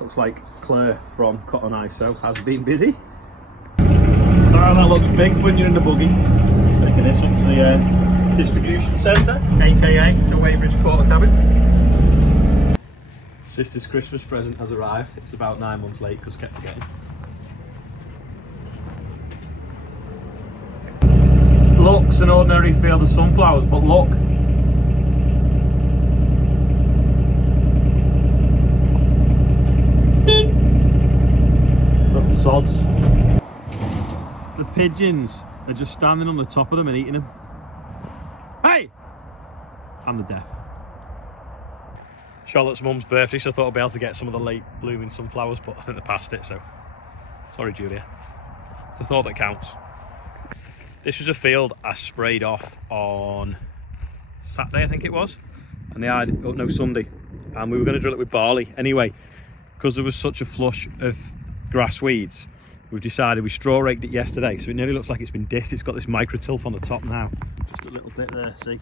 Looks like Claire from Cotton ISO has been busy. Oh, that looks big when you're in the buggy. Taking this up to the distribution centre, aka the Weybridge Quarter Cabin. Sister's Christmas present has arrived. It's about 9 months late because I kept forgetting. Looks an ordinary field of sunflowers, but look. Look, sods. The pigeons are just standing on the top of them and eating them. Hey! And the deaf. Charlotte's mum's birthday, so I thought I'd be able to get some of the late blooming sunflowers, but I think they're past it, so sorry, Julia. It's the thought that counts. This was a field I sprayed off on Saturday, I think it was, and they had, oh no, Sunday, and we were going to drill it with barley. Anyway, because there was such a flush of grass weeds, we've decided, we straw raked it yesterday, so it nearly looks like it's been dissed. It's got this micro-tilth on the top now, just a little bit there, see?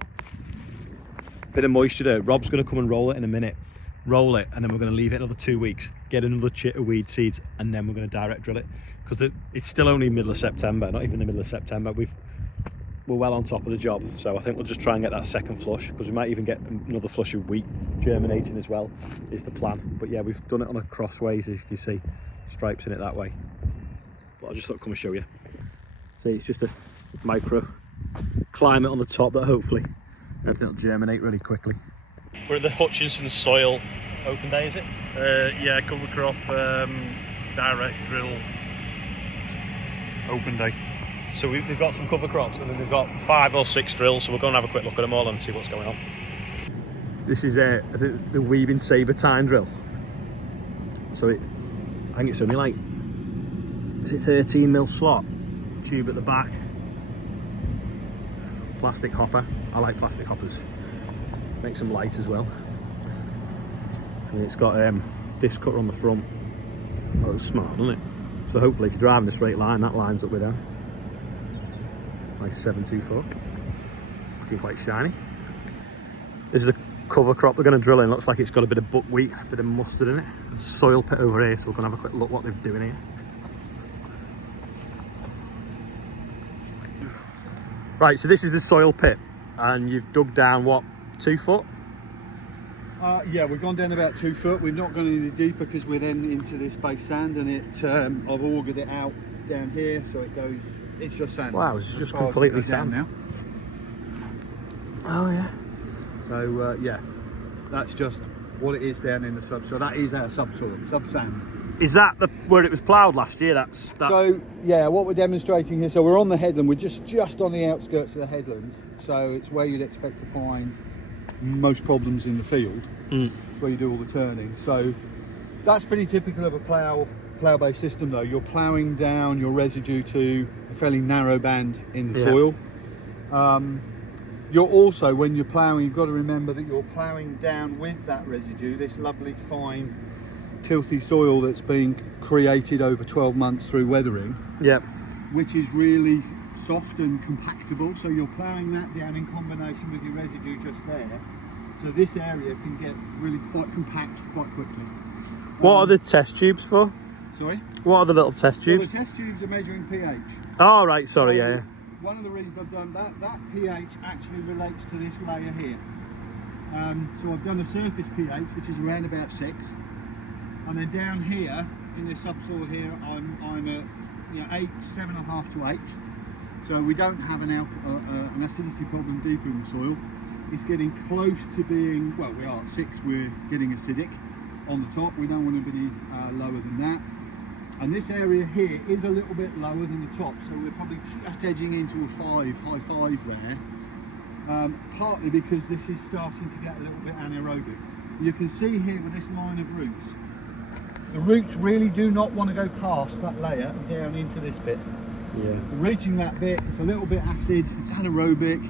Bit of moisture there. Rob's going to come and roll it in a minute, roll it, and then we're going to leave it another 2 weeks, get another chit of weed seeds, and then we're going to direct drill it, because it's still only middle of September, not even the middle of September. We're well on top of the job, so I think we'll just try and get that second flush, because we might even get another flush of wheat germinating as well, is the plan. But yeah, we've done it on a crossways, as you can see, stripes in it that way. But I just thought I'd come and show you. See, it's just a micro climate on the top that hopefully everything will germinate really quickly. We're at the Hutchinson Soil Open Day, is it? Yeah, cover crop, direct drill open day. So we've got some cover crops, and then we've got 5 or 6 drills, so we'll go and have a quick look at them all and see what's going on. This is the Weaving Sabre Tine drill. So I think it's only like, is it 13mm slot? Tube at the back. Plastic hopper. I like plastic hoppers. Makes them light as well. And it's got disc cutter on the front. Oh, it's smart, doesn't it? So hopefully if you're driving a straight line, that lines up with that. Nice 724. Looking quite shiny. This is a cover crop we're going to drill in. Looks like it's got a bit of buckwheat, a bit of mustard in it. There's a soil pit over here, so we're going to have a quick look what they're doing here. Right, so this is the soil pit, and you've dug down what, 2 foot? Yeah, we've gone down about 2 foot. We've not gone any deeper because we're then into this base sand, and I've augured it out down here, so it goes. It's just sand. Wow, it's just completely sand now. Oh yeah. So yeah, that's just what it is down in the sub. So that is our subsoil, sub sand. Is that where it was ploughed last year? That's that. So yeah, what we're demonstrating here. So we're on the headland. We're just on the outskirts of the headland. So it's where you'd expect to find most problems in the field. It's where you do all the turning. So that's pretty typical of a plough-based system, though. You're ploughing down your residue to a fairly narrow band in the soil. You're also, when you're ploughing, you've got to remember that you're ploughing down with that residue, this lovely fine tilthy soil that's been created over 12 months through weathering, which is really soft and compactable. So you're ploughing that down in combination with your residue just there, so this area can get really quite compact quite quickly. What are the test tubes for? Sorry? What are the little test tubes? Well, the test tubes are measuring pH. Oh right, sorry, So yeah. One of the reasons I've done that pH actually relates to this layer here. So I've done a surface pH, which is around about 6. And then down here in this subsoil here, I'm at 8, 7.5 to 8. So we don't have an acidity problem deep in the soil. It's getting close to being, well, we are at 6. We're getting acidic on the top. We don't want to be lower than that. And this area here is a little bit lower than the top, so we're probably just edging into a 5, high 5 there. Partly because this is starting to get a little bit anaerobic. You can see here with this line of roots, the roots really do not want to go past that layer and down into this bit. Yeah. Reaching that bit, it's a little bit acid, it's anaerobic,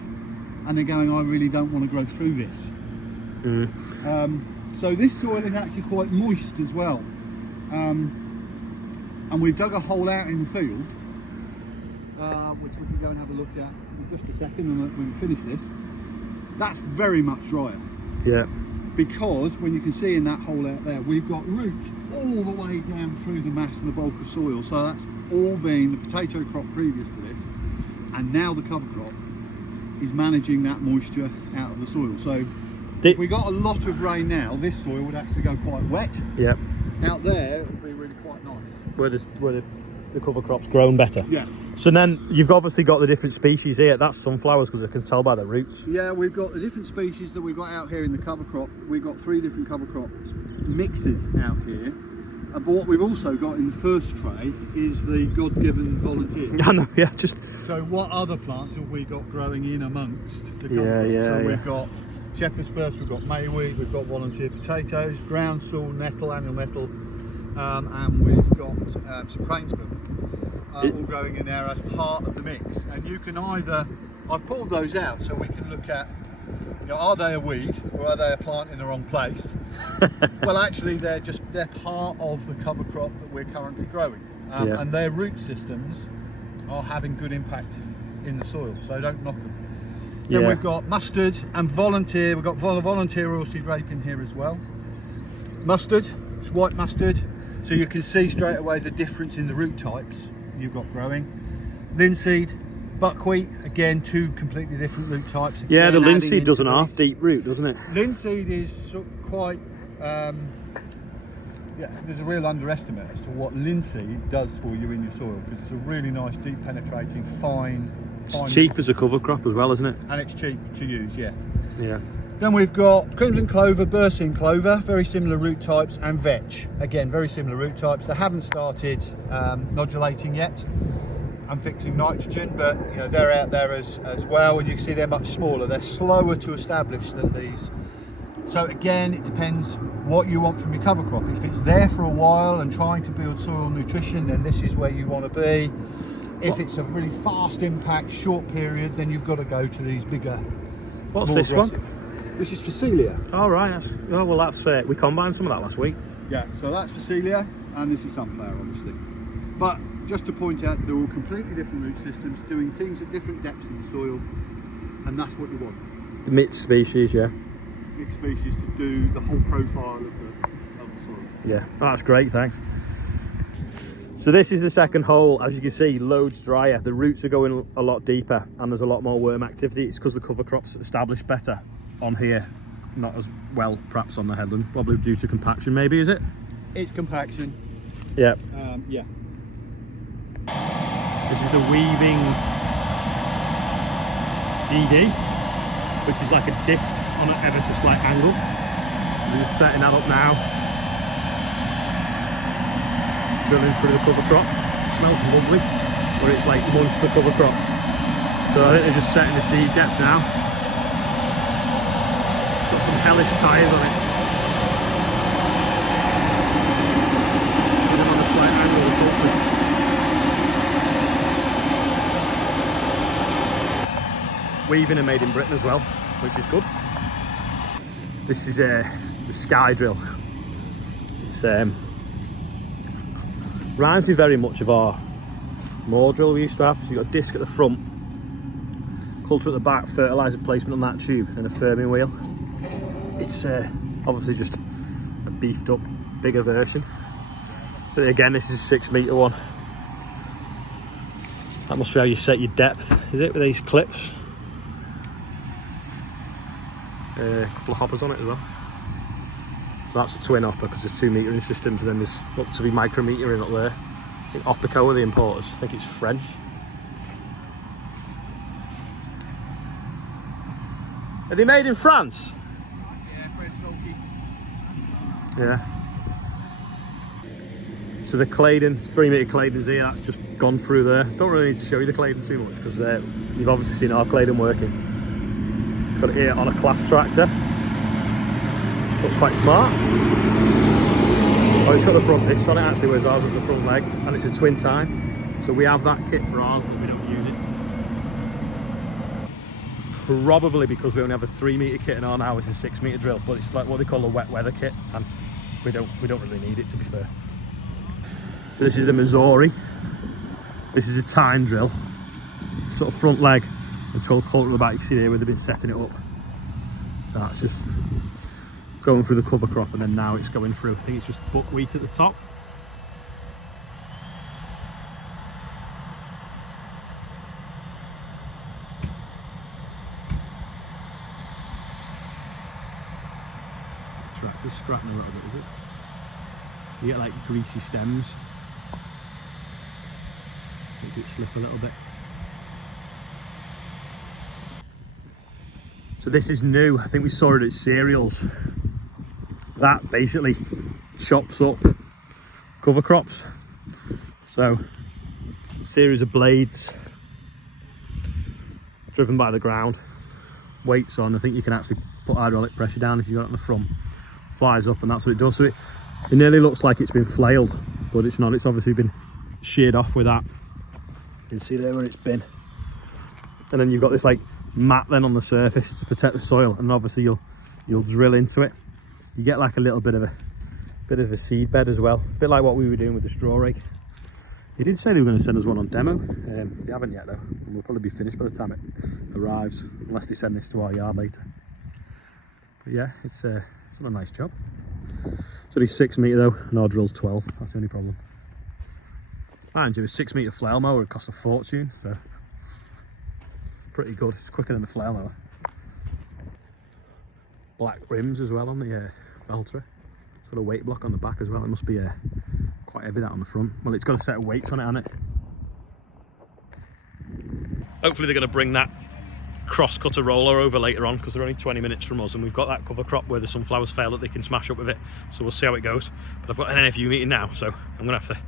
and they're going, I really don't want to grow through this. So this soil is actually quite moist as well. And we've dug a hole out in the field, which we can go and have a look at in just a second when we finish this. That's very much drier. Yeah. because when you can see in that hole out there, we've got roots all the way down through the mass and the bulk of soil. So that's all been the potato crop previous to this, and now the cover crop is managing that moisture out of the soil. So if we got a lot of rain now, this soil would actually go quite wet. Yep. Out there, it would be really quite nice. Where the cover crop's grown better. Yeah. So then you've obviously got the different species here. That's sunflowers, because I can tell by the roots. Yeah, we've got the different species that we've got out here in the cover crop. We've got 3 different cover crops mixes out here. But what we've also got in the first tray is the God-given volunteer. I know, yeah, just... So what other plants have we got growing in amongst the cover crop? Yeah. So we've got shepherd's purse, we've got mayweed, we've got volunteer potatoes, groundsel, nettle, annual nettle, and we've got some cranesbill, all growing in there as part of the mix. And you can either, I've pulled those out so we can look at, you know, are they a weed or are they a plant in the wrong place? Well, actually they're part of the cover crop that we're currently growing, and their root systems are having good impact in the soil, so don't knock them. Then we've got mustard and volunteer. We've got volunteer oilseed rape in here as well. Mustard, it's white mustard, so you can see straight away the difference in the root types you've got growing. Linseed, buckwheat, again 2 completely different root types. Yeah, again, the linseed does an half deep root, doesn't it? Linseed is sort of quite, there's a real underestimate as to what linseed does for you in your soil, because it's a really nice, deep penetrating, fine. It's cheap as a cover crop as well, isn't it? And it's cheap to use, yeah. Yeah. Then we've got crimson clover, Bersin clover, very similar root types, and vetch, again very similar root types. They haven't started nodulating yet and fixing nitrogen, but you know they're out there as well, and you can see they're much smaller. They're slower to establish than these. So again, it depends what you want from your cover crop. If it's there for a while and trying to build soil nutrition, then this is where you want to be. If it's a really fast impact, short period, then you've got to go to these bigger. What's this aggressive. one? This is Phacelia. Oh, right. That's we combined some of that last week. Yeah, so that's Phacelia, and this is sunflower, obviously. But just to point out, they're all completely different root systems, doing things at different depths in the soil, and that's what you want. The mixed species, yeah. Mixed species to do the whole profile of the soil. Yeah, that's great, thanks. So this is the second hole. As you can see, loads drier. The roots are going a lot deeper, and there's a lot more worm activity. It's because the cover crop's established better on here, not as well perhaps on the headland, probably due to compaction, maybe, is it? It's compaction. Yeah. Yeah. This is the weaving DD, which is like a disc on an ever so slight angle. We're just setting that up now. Drilling through the cover crop. Smells lovely, but it's like monster cover crop. So I think they're just setting the seed depth now. Got some hellish tyres on it. Put them on a slight angle, hopefully. Weaving are made in Britain as well, which is good. This is the Sky drill. It's reminds me very much of our Moore drill we used to have. So you've got a disc at the front, culture at the back, fertiliser placement on that tube, and a firming wheel. It's obviously just a beefed up, bigger version. But again, this is a 6 metre one. That must be how you set your depth, is it, with these clips? A couple of hoppers on it as well. So that's a twin hopper because there's 2 metering systems, and then there's up to be micrometering up there. I think Optico are the importers. I think it's French. Are they made in France? Yeah, French Sulky. Yeah. So the Claydon, 3 metre Claydon's here, that's just gone through there. Don't really need to show you the Claydon too much because you've obviously seen our Claydon working. It's got it here on a class tractor. Looks quite smart. Oh, it's got the front disc on it actually, whereas ours has the front leg, and it's a twin time. So we have that kit for ours, but we don't use it. Probably because we only have a 3 metre kit in our now, it's a 6 metre drill, but it's like what they call a wet weather kit, and we don't really need it, to be fair. So this is the Missouri. This is a time drill. Sort of front leg and 12 coulter at the back, you see there where they've been setting it up. So that's just going through the cover crop, and then now it's going through. I think it's just buckwheat at the top. Tractor's scrapping a little bit, is it? You get like greasy stems. Makes it slip a little bit. So this is new. I think we saw it at cereals. That basically chops up cover crops. So series of blades driven by the ground, weights on. I think you can actually put hydraulic pressure down if you've got it on the front. Flies up, and that's what it does. So it nearly looks like it's been flailed, but it's not. It's obviously been sheared off with that. You can see there where it's been. And then you've got this like mat then on the surface to protect the soil, and obviously you'll drill into it. You get like a little bit of a seed bed as well, a bit like what we were doing with the straw rake. He did say they were going to send us one on demo. They haven't yet though, and we'll probably be finished by the time it arrives, unless they send this to our yard later. But yeah, it's not a nice job. It's only 6 metre though, and our drill's 12. That's the only problem. Mind you, a 6 metre flail mower would cost a fortune, so pretty good. It's quicker than a flail mower. Black rims as well on the Valtra. It's got a weight block on the back as well. It must be quite heavy that on the front. Well, it's got a set of weights on it, hasn't it? Hopefully they're going to bring that cross-cutter roller over later on, because they're only 20 minutes from us, and we've got that cover crop where the sunflowers fail that they can smash up with it. So we'll see how it goes. But I've got an NFU meeting now, so I'm going to have to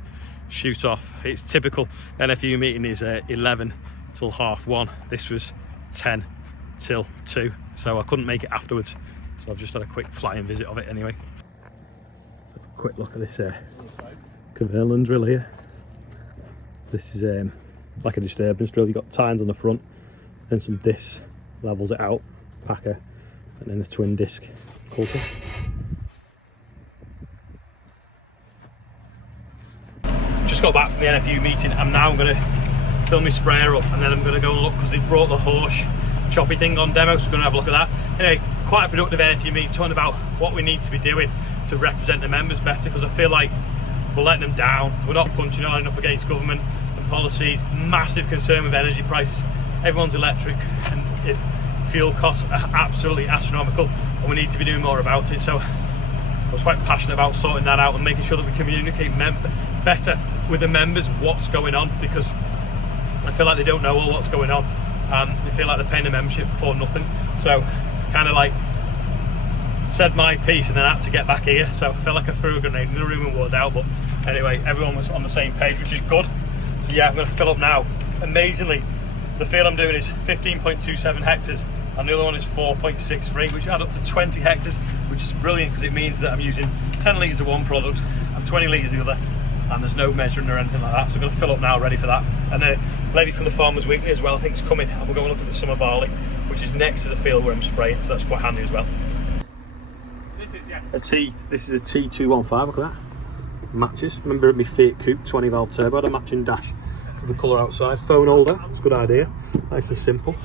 shoot off. It's typical. NFU meeting is 11 till 1:30. This was 10 till 2, so I couldn't make it afterwards. So I've just had a quick flying visit of it anyway. So a quick look at this Caverland drill here. This is like a disturbance drill. You've got tines on the front, then some discs levels it out, packer, and then a twin disc coulter. Just got back from the NFU meeting. I'm now going to fill my sprayer up, and then I'm going to go and look, because they've brought the Horsch choppy thing on demo, so we're going to have a look at that. Anyway, quite a productive NFU meeting, talking about what we need to be doing to represent the members better, because I feel like we're letting them down. We're not punching hard enough against government and policies. Massive concern with energy prices. Everyone's electric, and fuel costs are absolutely astronomical, and we need to be doing more about it. So I was quite passionate about sorting that out and making sure that we communicate better with the members what's going on, because I feel like they don't know all what's going on. They feel like they're paying a membership for nothing. So kind of like said my piece and then had to get back here. So I felt like I threw a grenade in the room and walked out. But anyway, everyone was on the same page, which is good. So yeah, I'm going to fill up now. Amazingly, the field I'm doing is 15.27 hectares, and the other one is 4.63, which add up to 20 hectares, which is brilliant, because it means that I'm using 10 litres of one product and 20 litres of the other, and there's no measuring or anything like that. So I'm going to fill up now, ready for that. And a lady from the Farmers Weekly as well, I think, is coming, and we'll go and look at the summer barley, which is next to the field where I'm spraying, so that's quite handy as well. This is, yeah. This is a T215, look at that. Matches. Remember my Fiat Coupe 20 valve turbo, had a matching dash to the colour outside. Phone holder, it's a good idea. Nice and simple.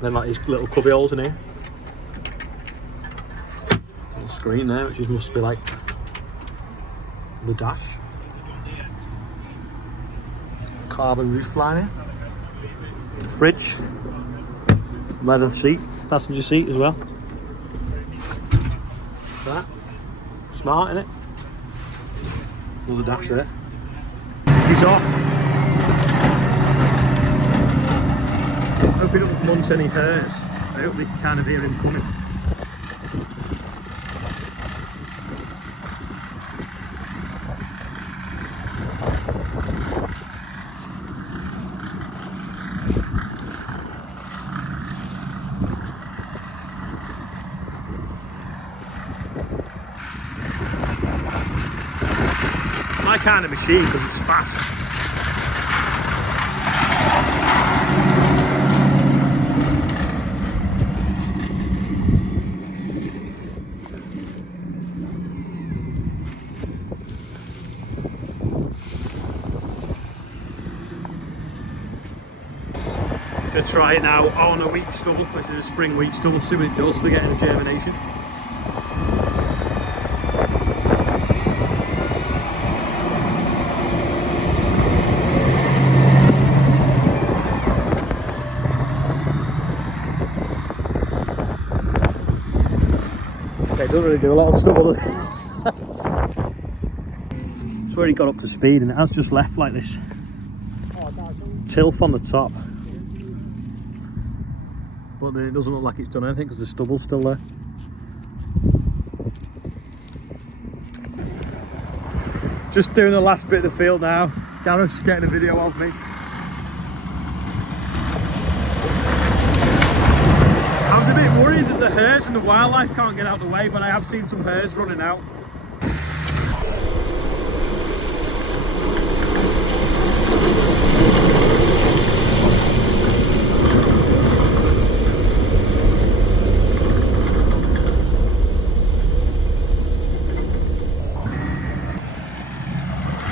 Then like these little cubby holes in here. Little screen there, which must be like the dash. Carbon roof liner. Fridge. Leather seat, passenger seat as well. That. Smart, innit? Another dash there. He's off. I hope he doesn't munch any hairs. I hope we can kind of hear him coming. My kind of machine, because it's fast. Going to try it now on a wheat stubble. This is a spring wheat stubble, see what it does for getting a germination. doesn't really do a lot of stubble, does it? It's where he got up to speed, and it has just left like this tilth on the top. But it doesn't look like it's done anything because the stubble's still there. Just doing the last bit of the field now. Gareth's getting a video of me. I was a bit worried that the hares and the wildlife can't get out of the way, but I have seen some hares running out.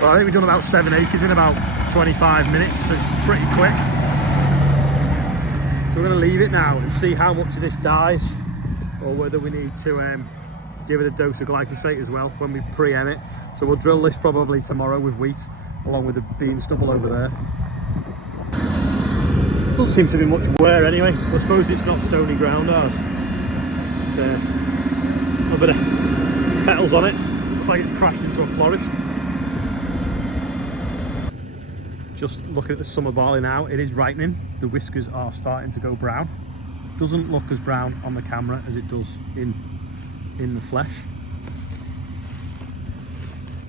Well, I think we've done about 7 acres in about 25 minutes, so it's pretty quick. So we're going to leave it now and see how much of this dies, or whether we need to give it a dose of glyphosate as well when we pre-em it. So we'll drill this probably tomorrow with wheat, along with the bean stubble over there. Doesn't seem to be much wear anyway. I suppose it's not stony ground, ours. There's a little bit of petals on it. Looks like it's crashed into a florist. Just looking at the summer barley now, it is ripening. The whiskers are starting to go brown. Doesn't look as brown on the camera as it does in the flesh.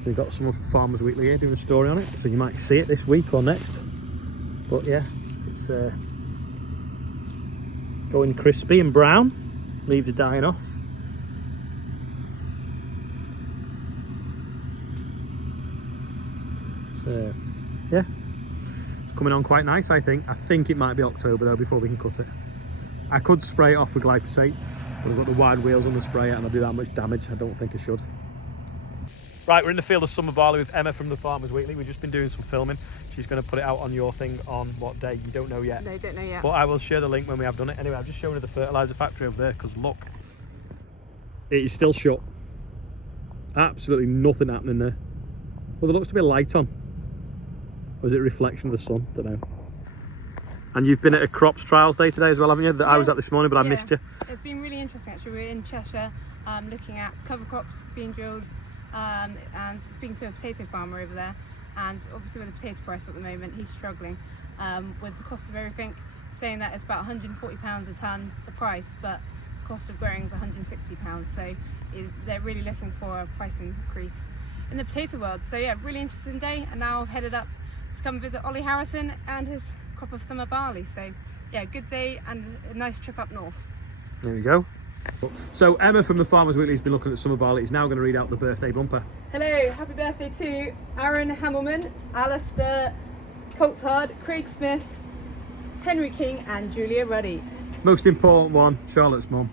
We've got some of Farmers Weekly here doing a story on it, so you might see it this week or next. But yeah, it's going crispy and brown. Leaves are dying off. So yeah, coming on quite nice, I think. I think it might be October though before we can cut it. I could spray it off with glyphosate, but I've got the wide wheels on the sprayer and I'll do that much damage. I don't think I should. Right, we're in the field of summer barley with Emma from the Farmers Weekly. We've just been doing some filming. She's going to put it out on your thing on what day? You don't know yet? No, don't know yet. But I will share the link when we have done it. Anyway, I've just shown her the fertiliser factory over there, because look. It is still shut. Absolutely nothing happening there. Well, there looks to be a light on. Or is it a reflection of the sun? Don't know. And you've been at a crops trials day today as well, haven't you? That I was at this morning, but I missed you. It's been really interesting actually. We're in Cheshire looking at cover crops being drilled and speaking to a potato farmer over there. And obviously with the potato price at the moment, he's struggling with the cost of everything, saying that it's about £140 a tonne, the price, but the cost of growing is £160. So they're really looking for a price increase in the potato world. So yeah, really interesting day. And now I've headed up to come visit Ollie Harrison and his crop of summer barley. So yeah, good day and a nice trip up north. There we go. So Emma from the Farmers Weekly has been looking at summer barley. Is now going to read out the birthday bumper. Hello, happy birthday to Aaron Hammelman, Alistair Coltard, Craig Smith, Henry King and Julia Ruddy. Most important one, Charlotte's mum.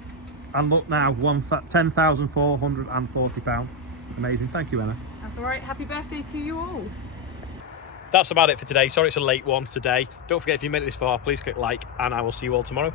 And look now, £10,440. Amazing, thank you Emma. That's alright, happy birthday to you all. That's about it for today. Sorry it's a late one today. Don't forget, if you made it this far, please click like, and I will see you all tomorrow.